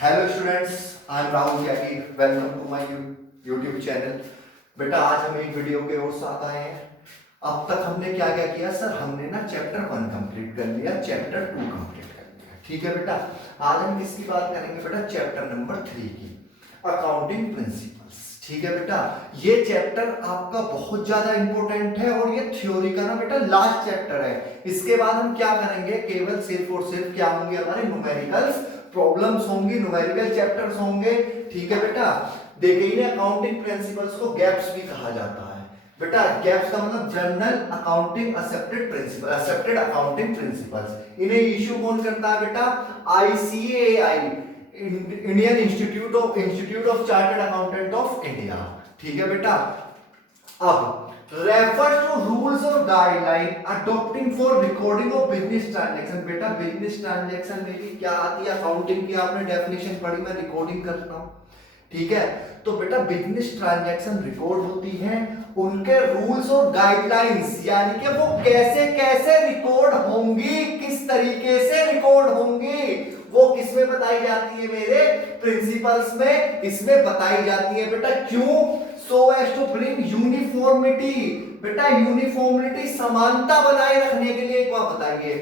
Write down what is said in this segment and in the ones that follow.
Hello students, I am Rahul Tyagi. Welcome to my YouTube channel. बेटा आज हम एक वीडियो के और साथ आए हैं। अब तक हमने क्या क्या किया सर? हमने ना चैप्टर 1 कंप्लीट कर लिया, चैप्टर 2 कंप्लीट कर लिया। ठीक है बेटा, आज हम किसकी बात करेंगे बेटा? चैप्टर नंबर 3 की, अकाउंटिंग प्रिंसिपल्स। ठीक है बेटा, ये चैप्टर आपका बहुत ज्यादा इंपॉर्टेंट है और ये थ्योरी का ना बेटा लास्ट चैप्टर है। इसके बाद हम क्या करेंगे? केवल सिर्फ और सिर्फ क्या होंगे? हमारे न्यूमेरिकल्स प्रॉब्लम्स होंगी, न्यूमेरिकल चैप्टर्स होंगे। ठीक है बेटा, देखिए अकाउंटिंग प्रिंसिपल्स को गैप्स भी कहा जाता है। बेटा गैप्स का मतलब general accounting accepted principal, accepted accounting principles. इन्हें इशू कौन करता है बेटा? ICAI, Indian institute of chartered accountant of India. ठीक है बेटा, अब refers to rules or guideline adopting for recording of business transaction। बेटा बिजनेस ट्रांजैक्शन में भी क्या आती है? अकाउंटिंग की आपने डेफिनेशन पढ़ी, मैं रिकॉर्डिंग करता हूं। ठीक है, तो बेटा बिजनेस ट्रांजैक्शन रिकॉर्ड होती है, उनके रूल्स और गाइडलाइंस यानी कि वो कैसे कैसे रिकॉर्ड होंगी, किस तरीके से रिकॉर्ड होंगी, वो किसमें बताई जाती है? मेरे प्रिंसिपल्स में इसमें बताई जाती है। बेटा क्यों? so as to bring uniformity। बेटा यूनिफॉर्मिटी, समानता बनाए रखने के लिए। एक बात बताइए,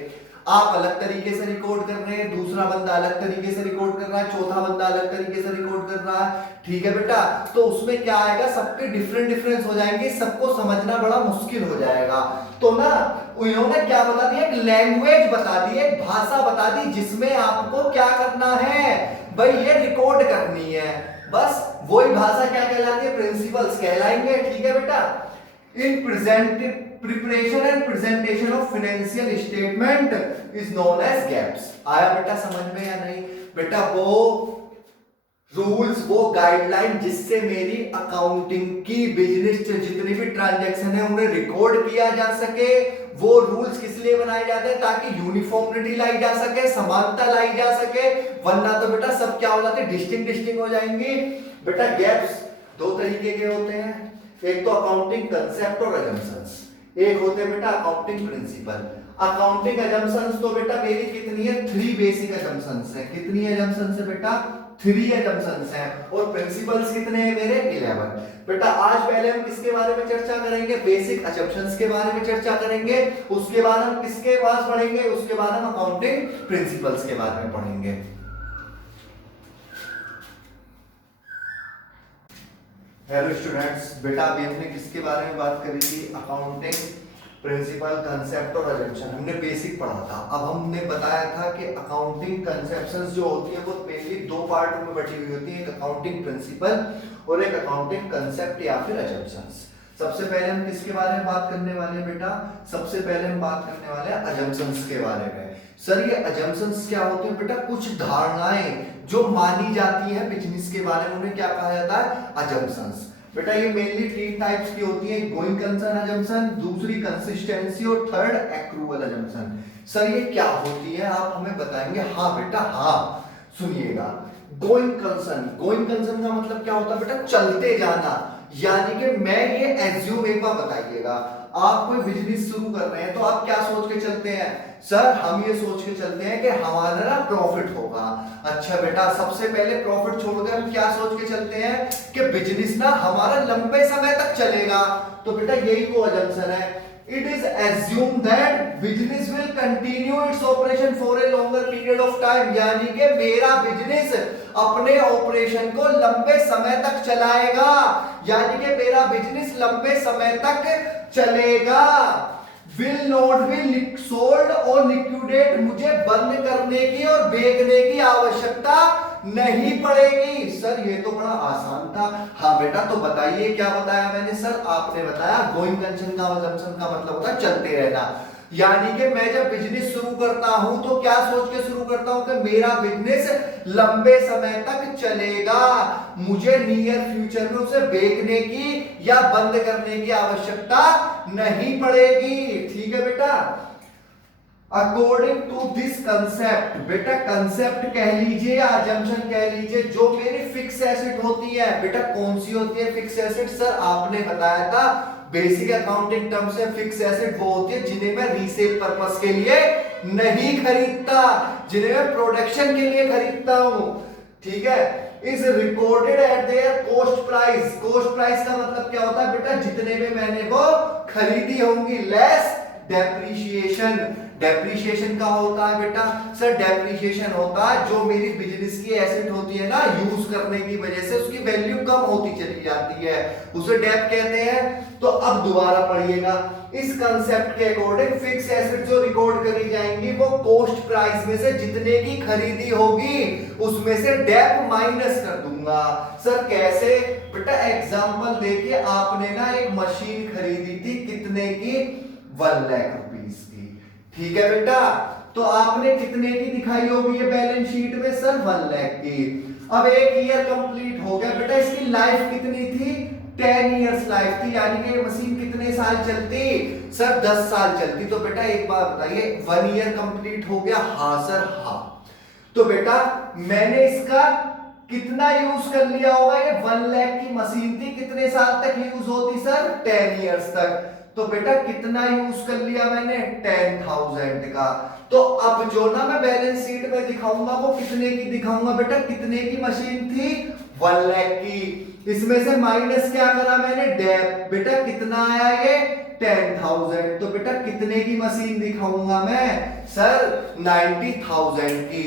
आप अलग तरीके से रिकॉर्ड कर रहे हैं, दूसरा बंदा अलग तरीके से रिकॉर्ड कर रहा है, चौथा बंदा अलग तरीके से रिकॉर्ड कर रहा है। ठीक है बेटा, तो उसमें क्या आएगा? सबके डिफरेंस हो जाएंगे, सबको समझना बड़ा मुश्किल हो जाएगा। तो ना उन्होंने क्या बता दिया? एक लैंग्वेज बता दी, एक भाषा बता दी जिसमें आपको क्या करना है भाई? ये रिकॉर्ड करनी है। बस वही भाषा क्या कहलाती है? प्रिंसिपल्स कहलाएंगे। ठीक है बेटा, in preparation and presentation of financial statement is known as GAAPs. आया बेटा समझ में या नहीं? बेटा वो रूल्स, वो गाइडलाइन जिससे मेरी अकाउंटिंग की बिजनेस जितनी भी ट्रांजैक्शन है उन्हें रिकॉर्ड किया जा सके। वो रूल्स किस लिए बनाए जाते हैं? ताकि यूनिफॉर्मिटी लाई जा सके, समानता लाई जा सके, वरना तो बेटा सब क्या हो जाते हैं? डिस्टिंक्ट हो जाएंगे। बेटा गैप्स दो तरीके के होते हैं, एक तो अकाउंटिंग कंसेप्ट और अजम्पशंस, एक होते हैं बेटा अकाउंटिंग प्रिंसिपल। अकाउंटिंग अजम्पशंस तो बेटा मेरी कितनी है? 3 बेसिक अजम्पशंस है। कितनी अजम्पशंस है बेटा? 3 अजम्पशंस हैं। और प्रिंसिपल्स कितने हैं मेरे? 11। बेटा आज पहले हम किसके बारे में चर्चा करेंगे? बेसिक अजम्पशंस के बारे में चर्चा करेंगे। उसके बाद हम किसके पास पढ़ेंगे? उसके बाद हम अकाउंटिंग प्रिंसिपल्स के बारे में पढ़ेंगे। हेलो स्टूडेंट्स, बेटा अभी हमने किसके बारे में बात करी थी? अकाउंटिंग प्रिंसिपल, कंसेप्ट और अजम्पशन। हमने बेसिक पढ़ा था। अब हमने बताया था कि अकाउंटिंग कंसेप्शंस जो होती है वो मेनली 2 पार्ट में बटी हुई होती है, एक अकाउंटिंग प्रिंसिपल और एक अकाउंटिंग कंसेप्ट या फिर अजम्पशंस। सबसे पहले हम किसके बारे में बात करने वाले हैं बेटा? सबसे पहले हम बात करने वाले हैं अजम्पशंस के बारे में। सर ये अजम्पशंस क्या होते हैं बेटा? कुछ धारणाएं जो मानी जाती है बिजनेस के बारे में, उन्हें क्या कहा जाता है? अजम्पशंस। बेटा ये मेनली 3 टाइप्स की होती है, गोइंग कंसर्न अजम्पशन, दूसरी कंसिस्टेंसी और थर्ड एक्रूवल अजम्पशन। सर ये क्या होती है आप हमें बताएंगे? हाँ बेटा हाँ, सुनिएगा। गोइंग कंसर्न का मतलब क्या होता है बेटा? चलते जाना। यानी कि मैं ये एज्यूम, एक बार बताइएगा, आप कोई बिजनेस शुरू कर रहे हैं तो आप क्या सोच के चलते हैं? सर हम ये सोच के चलते हैं कि हमारा ना प्रॉफिट होगा। अच्छा बेटा, सबसे पहले प्रॉफिट छोड़कर हम क्या सोच के चलते हैं? कि बिजनेस ना हमारा लंबे समय तक चलेगा। तो बेटा यही वो अजम्पशन है। It is assumed that business will continue its operation for a longer period of time। यानी कि मेरा बिजनेस अपने ऑपरेशन को लंबे समय तक चलाएगा, यानी कि मेरा बिजनेस लंबे समय तक चलेगा। Will not be sold और liquidate, मुझे बंद करने की और बेचने की आवश्यकता नहीं पड़ेगी। सर ये तो बड़ा आसान था। हाँ बेटा, तो बताइए क्या बताया मैंने? सर आपने बताया गोइंग कंसर्न का अजम्पशन का मतलब होता है चलते रहना। यानी कि मैं जब बिजनेस शुरू करता हूं तो क्या सोच के शुरू करता हूं? कि मेरा बिजनेस लंबे समय तक चलेगा, मुझे नियर फ्यूचर में उसे बेचने की या बंद करने की आवश्यकता नहीं पड़ेगी। ठीक है बेटा, अकॉर्डिंग टू दिस कंसेप्ट, बेटा कंसेप्ट कह लीजिए या अजम्पशन कह लीजिए, जो मेरी फिक्स एसेट होती है, बेटा कौन सी होती है फिक्स एसेट? सर आपने बताया था बेसिक अकाउंटिंग टर्म से फिक्स एसेट वो होती है जिन्हें मैं रीसेल पर्पस के लिए नहीं खरीदता, जिन्हें मैं प्रोडक्शन के लिए खरीदता हूं। ठीक है, is recorded at there cost price. Cost price का मतलब क्या होता है बेटा, जितने में मैंने वो खरीदी होंगी, लेस डेप्रिशिएशन। डेप्रिशिएशन का होता है बेटा सर, डेप्रिशिएशन होता है जो मेरी बिजनेस की एसेट होती है ना, यूज करने की वजह से उसकी वैल्यू कम होती चली जाती है, उसे डेप कहते हैं। तो अब दोबारा पढ़िएगा, इस कंसेप्ट के अकॉर्डिंग फिक्स एसेट जो रिकॉर्ड करी जाएंगी वो कॉस्ट प्राइस में से जितने की खरीदी होगी उसमें से डेप माइनस कर दूंगा। सर कैसे बेटा, एग्जांपल देखिए, आपने ना एक मशीन खरीदी थी, कितने की, 1 लाख रुपीस की, ठीक है बेटा, तो आपने कितने की दिखाई होगी ये बैलेंस शीट में, सर 1 लाख की। अब 1 ईयर कंप्लीट हो गया बेटा, इसकी लाइफ कितनी थी, 10 इयर्स लाइफ थी, यानी कि ये मशीन कितने साल चलती, सर 10 साल चलती। तो बेटा एक बात बताइए, 1 ईयर कंप्लीट हो गया, हाँ सर हाँ। तो बेटा मैंने इसका कितना यूज कर लिया होगा, ये 1 लाख की मशीन थी, कितने साल तक यूज होती सर, 10 इयर्स तक। तो बेटा कितना यूज कर लिया मैंने, 10,000 का। तो अब जो ना मैं बैलेंस शीट में दिखाऊंगा वो कितने की दिखाऊंगा बेटा, कितने की मशीन थी, 1 लाख की। इसमें से माइनस क्या करा मैंने, डेप, बेटा कितना आया ये, 10,000। तो बेटा कितने की मशीन दिखाऊंगा मैं, सर 90,000 की।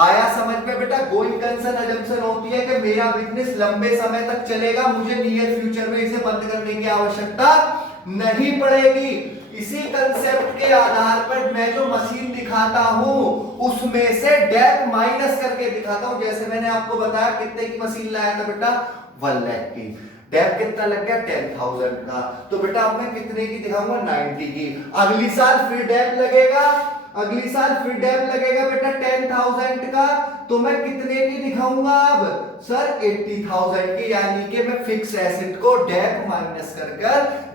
आया समझ में बेटा, गोइंग कंसर्न अजम्पशन होती है कि मेरा बिजनेस लंबे समय तक चलेगा, मुझे नियर फ्यूचर में इसे बंद करने की आवश्यकता नहीं पड़ेगी। इसी कंसेप्ट के आधार पर मैं जो मशीन दिखाता हूं उसमें से डेप माइनस करके दिखाता हूं। जैसे मैंने आपको बताया कितने की मशीन लाया था बेटा, 1 लाख की, डेप कितना लग गया, 10,000 का। तो बेटा अब मैं कितने की दिखाऊंगा, 90 की। अगली साल फिर डेप लगेगा, अगली साल फिर डेप लगेगा बेटा 10,000 का, तो मैं कितने की दिखाऊंगा अब, सर 80,000 की। यानी कि मैं फिक्स एसेट को डेप माइनस कर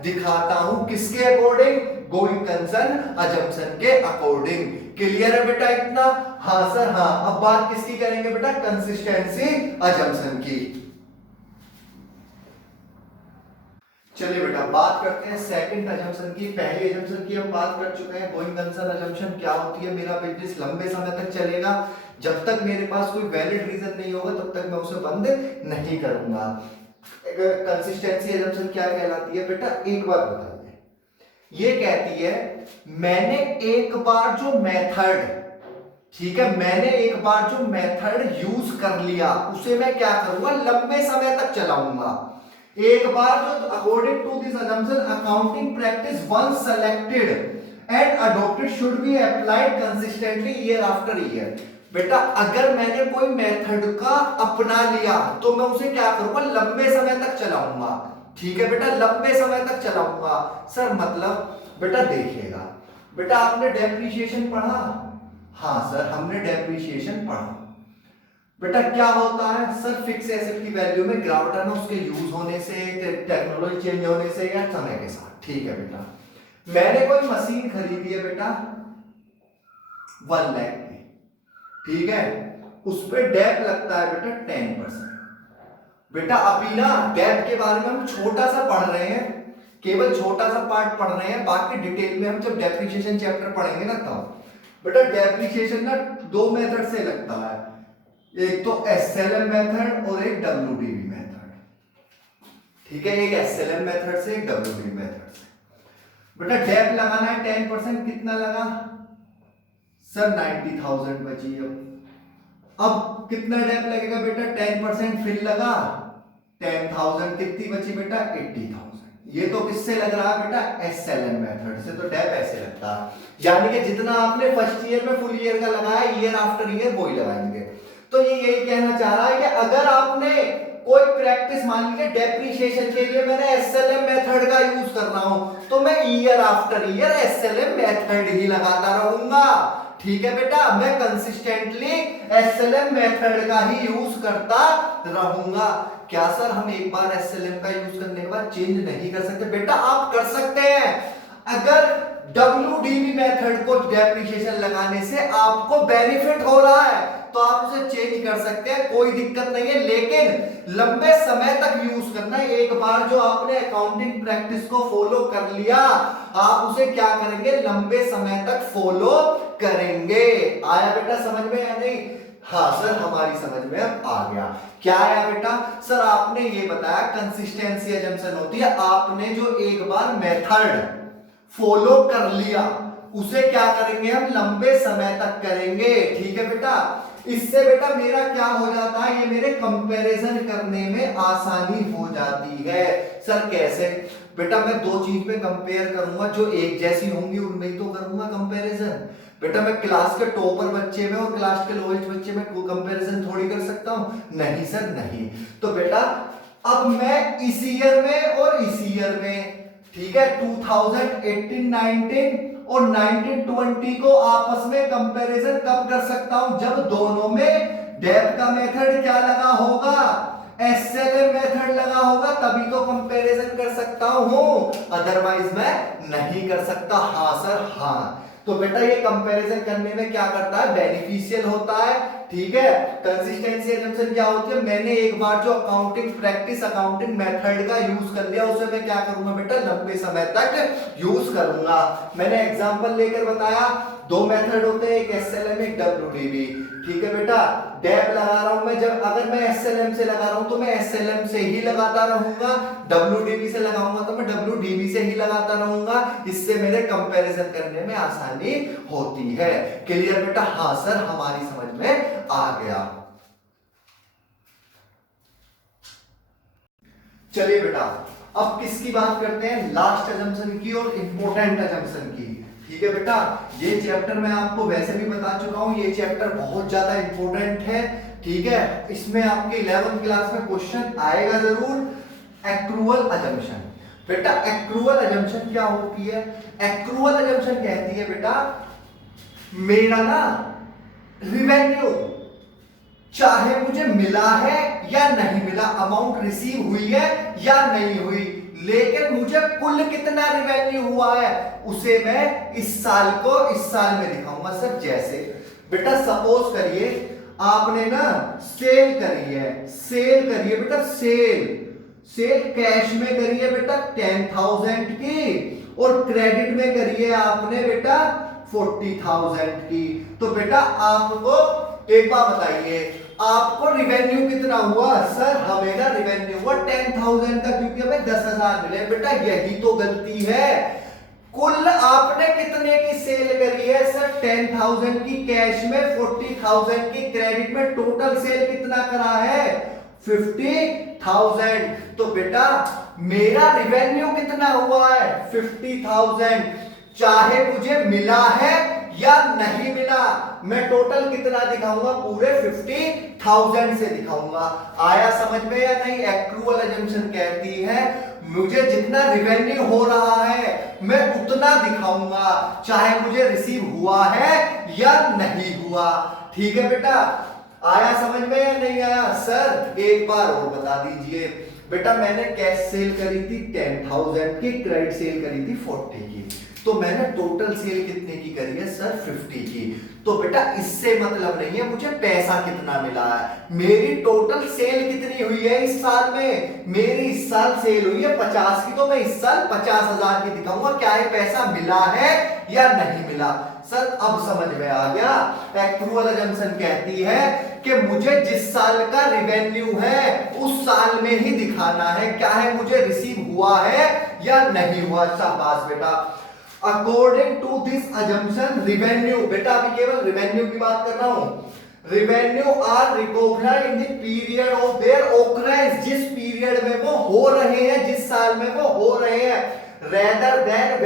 दिखाता हूं, किसके अकॉर्डिंग, गोइंग कंसर्न अजम्पशन के अकॉर्डिंग। क्लियर है बेटा इतना, हाँ सर हाँ। अब बात किसकी करेंगे बेटा, कंसिस्टेंसी अजम्पशन की। चलिए बेटा बात करते हैं सेकंड अजम्पशन की। पहली अजम्पशन की हम बात कर चुके हैं, गोइंग कंसर्न अजम्पशन क्या होती है, मेरा बिजनेस लंबे समय तक चलेगा, जब तक मेरे पास कोई वैलिड रीजन नहीं होगा तब तक मैं उसे बंद नहीं करूंगा। कंसिस्टेंसी अजम्पशन क्या कहलाती है बेटा, एक बात बताइए, ये कहती है मैंने एक बार जो मेथड, ठीक है, मैंने एक बार जो मेथड यूज कर लिया उसे मैं क्या करूंगा, लंबे समय तक चलाऊंगा। एक बार जो according to this assumption accounting practice once selected and adopted should be applied consistently year after year. बेटा अगर मैंने कोई मेथड का अपना लिया तो मैं उसे क्या करूंगा, लंबे समय तक चलाऊंगा, ठीक है बेटा, लंबे समय तक चलाऊंगा। सर मतलब बेटा देखिएगा, बेटा आपने डेप्रिसिएशन पढ़ा, हाँ सर हमने डेप्रिसिएशन पढ़ा। बेटा क्या होता है सर, फिक्स एसेट की वैल्यू में गिरावट है ना, उसके यूज होने से, टेक्नोलॉजी चेंज होने से या समय के साथ, ठीक है बेटा। मैंने कोई मशीन खरीदी है बेटा 1 लाख की, ठीक है, उस पर डेप लगता है बेटा 10%। बेटा अभी ना डेप के बारे में हम छोटा सा पढ़ रहे हैं, केवल छोटा सा पार्ट पढ़ रहे हैं, बाकी डिटेल में हम जब डेप्रिसिएशन चैप्टर पढ़ेंगे ना तब। बेटा डेप्रिसिएशन ना 2 मेथड से लगता है, एक तो एसएलएम मेथड और एक डब्ल्यूडीवी मेथड, ठीक है, एक एसएलएम मेथड से एक डब्ल्यूडीवी मेथड से। बेटा डेप लगाना है 10%, कितना लगा सर 90,000 बची। अब कितना डेप लगेगा बेटा, 10% फिर लगा 10,000, कितनी बची बेटा 80,000। ये तो किससे लग रहा है बेटा, एसएलएम मेथड से, तो डेप ऐसे लगता है। यानी कि जितना आपने फर्स्ट ईयर में फुल ईयर का लगाया, ईयर आफ्टर ईयर वही लगाएंगे। तो ये यही कहना चाह रहा है कि अगर आपने कोई प्रैक्टिस, मान लीजिए डेप्रिसिएशन के लिए मैंने एसएलएम मेथड का यूज कर रहा हूं, तो मैं year after year SLM method ही लगाता रहूंगा, ठीक है बेटा, मैं कंसिस्टेंटली एसएलएम मेथड का ही यूज करता रहूंगा। क्या सर हम एक बार एसएलएम का यूज करने के बाद चेंज नहीं कर सकते? बेटा आप कर सकते हैं, अगर डब्ल्यूडीवी मेथड को डेप्रिसिएशन लगाने से आपको बेनिफिट हो रहा है तो आप उसे चेंज कर सकते हैं, कोई दिक्कत नहीं है, लेकिन लंबे समय तक यूज करना है। एक बार जो आपने अकाउंटिंग प्रैक्टिस को फॉलो कर लिया, आप उसे क्या करेंगे, लंबे समय तक फॉलो करेंगे। आया बेटा समझ में या नहीं? हाँ सर, हमारी समझ में अब आ गया। क्या आया बेटा? सर आपने ये बताया कंसिस्टेंसी अजम्पशन होती है, आपने जो एक बार मेथड फॉलो कर लिया उसे क्या करेंगे हम, लंबे समय तक करेंगे। ठीक है बेटा, इससे बेटा मेरा क्या हो जाता है, ये मेरे कंपैरिजन करने में आसानी हो जाती है। सर कैसे? बेटा मैं दो चीज में कंपेयर करूंगा, जो एक जैसी होंगी उनमें ही तो करूंगा कंपैरिजन। बेटा मैं क्लास के टॉपर बच्चे में और क्लास के लोएस्ट बच्चे में कंपैरिजन थोड़ी कर सकता हूं? नहीं सर नहीं। तो बेटा अब मैं इस ईयर में और इस ईयर में, ठीक है, 2018-19 और 1920 को आपस में कंपैरिजन कब कर सकता हूं? जब दोनों में डेप्थ का मेथड क्या लगा होगा, एसएलएम मेथड लगा होगा, तभी तो कंपैरिजन कर सकता हूं, अदरवाइज मैं नहीं कर सकता। हाँ सर हाँ। तो बेटा ये कंपैरिजन करने में क्या करता है, बेनिफिशियल होता है। ठीक है, कंसिस्टेंसी अजम्पशन क्या होती है, मैंने एक बार जो अकाउंटिंग प्रैक्टिस अकाउंटिंग मेथड का यूज कर लिया, उसे मैं क्या करूंगा बेटा, लंबे समय तक यूज करूंगा। मैंने एग्जांपल लेकर बताया, दो मेथड होते हैं, एक एसएलएम एक डब्ल्यूडीबी। ठीक है बेटा, डेप लगा रहा हूं मैं, जब अगर मैं एसएलएम से लगा रहा हूं तो मैं एसएलएम से ही लगाता रहूंगा, डब्ल्यूडीबी से लगाऊंगा तो मैं डब्ल्यूडीबी से ही लगाता रहूंगा। इससे मेरे कंपैरिजन करने में आसानी होती है। क्लियर बेटा? हाँ सर, हमारी समझ में आ गया। चलिए बेटा, अब किसकी बात करते हैं, लास्ट अजम्पशन की और इंपॉर्टेंट अजम्पशन की। ठीक है बेटा, ये चैप्टर मैं आपको वैसे भी बता चुका हूं, ये चैप्टर बहुत ज्यादा इंपॉर्टेंट है। ठीक है, इसमें आपके 11th क्लास में क्वेश्चन आएगा जरूर। Accrual assumption. बेटा एक्रूअल अजम्पशन क्या होती है? एक्रूअल अजम्पशन कहती है बेटा, मेरा ना रिवेन्यू चाहे मुझे मिला है या नहीं मिला, अमाउंट रिसीव हुई है या नहीं हुई, लेकिन मुझे कुल कितना रिवेन्यू हुआ है उसे मैं इस साल को इस साल में दिखाऊंगा। सर जैसे बेटा सपोज करिए आपने ना सेल करी है, सेल करिए बेटा, सेल कैश में करिए बेटा 10,000 की, और क्रेडिट में करिए आपने बेटा 40,000 की। तो बेटा आपको एक बात बताइए, आपको रिवेन्यू कितना हुआ? सर हमें ना रिवेन्यू हुआ 10,000 का, क्योंकि हमें 10,000 मिले। बेटा यही तो गलती है, कुल आपने कितने की सेल करी है? सर 10,000 की कैश में, 40,000 की क्रेडिट में, टोटल सेल कितना करा है? 50,000। तो बेटा मेरा रिवेन्यू कितना हुआ है? 50,000। चाहे मुझे मिला है या नहीं मिला, मैं टोटल कितना दिखाऊंगा? पूरे 50,000 से दिखाऊंगा। आया समझ में या नहीं? एक्रूअल अजम्पशन कहती है मुझे जितना रिवेन्यू हो रहा है मैं उतना दिखाऊंगा, चाहे मुझे रिसीव हुआ है या नहीं हुआ। ठीक है बेटा, आया समझ में या नहीं आया? सर एक बार और बता दीजिए। बेटा मैंने कैश सेल करी थी 10,000 की, क्रेडिट सेल करी थी 40 की, तो मैंने टोटल सेल कितने की करी है? सर 50 की। तो बेटा इससे मतलब नहीं है मुझे पैसा कितना मिला है, मेरी टोटल सेल कितनी हुई है इस साल में। मेरी इस साल सेल हुई है 50 की, तो मैं इस साल 50,000 की दिखाऊंगा, क्या है पैसा मिला है या नहीं मिला। सर अब समझ में आ गया। एक्रूअल अजम्पशन कहती है कि मुझे जिस साल का रिवेन्यू है उस साल में ही दिखाना है, क्या है मुझे रिसीव हुआ है या नहीं हुआ। शाबाश बेटा। According to this assumption revenue, बेटा अभी केवल रिवेन्यू की बात कर रहा हूं, revenue are recognized in the period of their occurrence, जिस पीरियड में वो हो रहे हैं, जिस साल में वो हो रहे हैं, rather than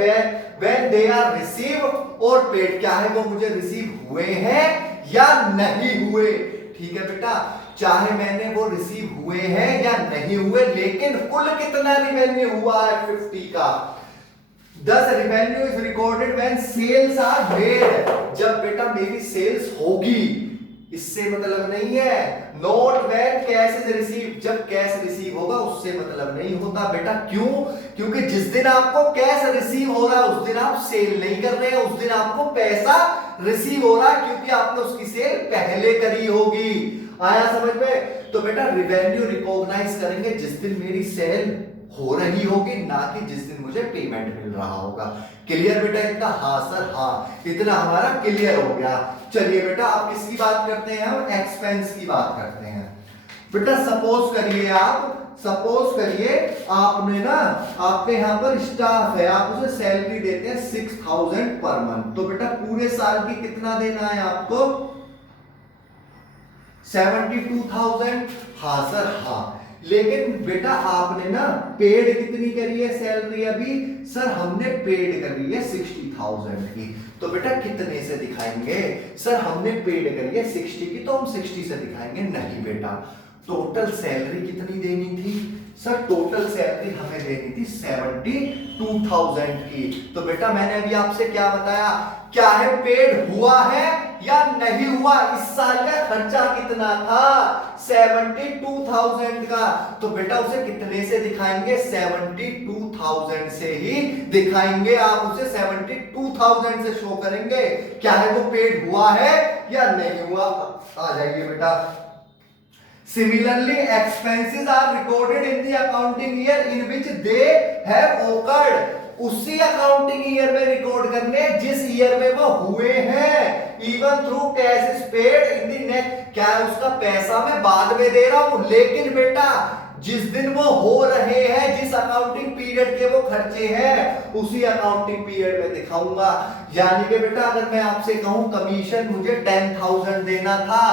when they are receive और पेड, क्या है वो मुझे रिसीव हुए हैं या नहीं हुए। ठीक है बेटा, चाहे मैंने वो रिसीव हुए हैं या नहीं हुए, लेकिन कुल कितना रिवेन्यू हुआ है 50 का। Thus revenue is recorded when sales are made, जब बेटा मेरी सेल्स होगी, इससे मतलब नहीं है। Not when cash is receive, जब कैश रिसीव होगा उससे मतलब नहीं होता बेटा। क्यों? क्योंकि जिस दिन आपको कैश रिसीव हो रहा है उस दिन आप सेल नहीं कर रहे हैं, उस दिन आपको पैसा रिसीव हो रहा है, क्योंकि आपने उसकी सेल पहले करी होगी। आया समझ में? तो बेटा रिवेन्यू रिकॉग्नाइज करेंगे जिस दिन मेरी सेल हो रही होगी, ना कि जिस दिन मुझे पेमेंट मिल रहा होगा। क्लियर बेटा इतना? हाँ सर हाँ, इतना हमारा क्लियर हो गया। चलिए बेटा अब किसकी बात करते हैं? हम एक्सपेंस की बात करते हैं। बेटा सपोज करिए आपने ना, आपके यहाँ पर स्टाफ है, आप उसे सैलरी देते हैं 6000 पर मंथ। तो बेटा पूरे साल की कितना देना है आपको? 72,000। हाँ सर हाँ, लेकिन बेटा आपने ना पेड कितनी करी है सैलरी अभी? सर हमने पेड करी है 60,000 की। तो बेटा कितने से दिखाएंगे? सर हमने पेड करी है 60 की, तो हम 60 से दिखाएंगे। नहीं बेटा, टोटल सैलरी कितनी देनी थी? सर टोटल सैलरी हमें देनी थी 72,000 की। तो बेटा मैंने अभी आपसे क्या बताया? क्या है, पेड हुआ है या नहीं हुआ? इस साल का खर्चा कितना था? 72,000 का। तो बेटा उसे कितने से दिखाएंगे? 72,000 से ही दिखाएंगे। आप उसे 72,000 से शो करेंगे। क्या है, वो पेड हुआ है या नहीं हुआ? आ जाइए बेटा। Similarly, expenses are recorded in the accounting year in which they have occurred. उसी अकाउंटिंग ईयर में रिकॉर्ड करने जिस ईयर में वो हुए हैं। Even through cash is paid in the next. क्या है, उसका पैसा मैं बाद में दे रहा हूं, लेकिन बेटा जिस दिन वो हो रहे हैं, जिस अकाउंटिंग पीरियड के वो खर्चे हैं, उसी अकाउंटिंग पीरियड में दिखाऊंगा। यानी कि बेटा अगर मैं आपसे कहूं कमीशन मुझे 10,000 देना था,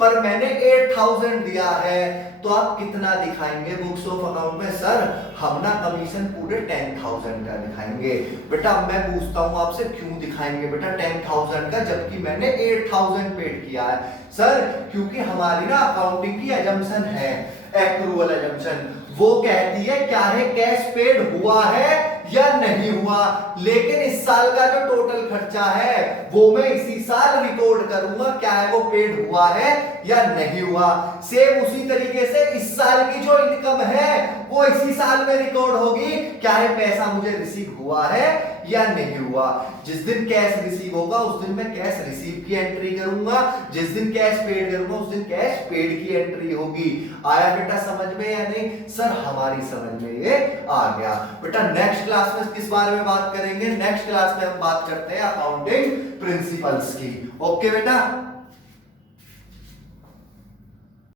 पर मैंने 8,000 दिया है, तो आप कितना दिखाएंगे बुक्स ऑफ अकाउंट में? सर हम ना कमीशन पूरे 10,000 का दिखाएंगे। बेटा मैं पूछता हूं आपसे, क्यों दिखाएंगे बेटा 10,000 का जबकि मैंने 8,000 पेड किया है? सर क्योंकि हमारी ना अकाउंटिंग की अजम्पशन है, एक्रूअल अजम्पशन, वो कहती है क्या है, कैश पेड हुआ है या नहीं हुआ। लेकिन इस साल का जो टोटल खर्चा है वो मैं इसी साल रिकॉर्ड करूंगा, क्या है वो पेड हुआ है या नहीं हुआ। सेम उसी तरीके से इस साल की जो इनकम है वो इसी साल में रिकॉर्ड होगी, क्या है पैसा मुझे रिसीव हुआ है या नहीं हुआ। जिस दिन कैश रिसीव होगा उस दिन मैं कैश रिसीव की एंट्री करूंगा, जिस दिन कैश पेड करूंगा उस दिन कैश पेड की एंट्री होगी। आया बेटा समझ में या नहीं? सर हमारी समझ में ये आ गया। बेटा नेक्स्ट क्लास में किस बारे में बात करेंगे? नेक्स्ट क्लास में हम बात करते हैं अकाउंटिंग प्रिंसिपल्स की। ओके बेटा।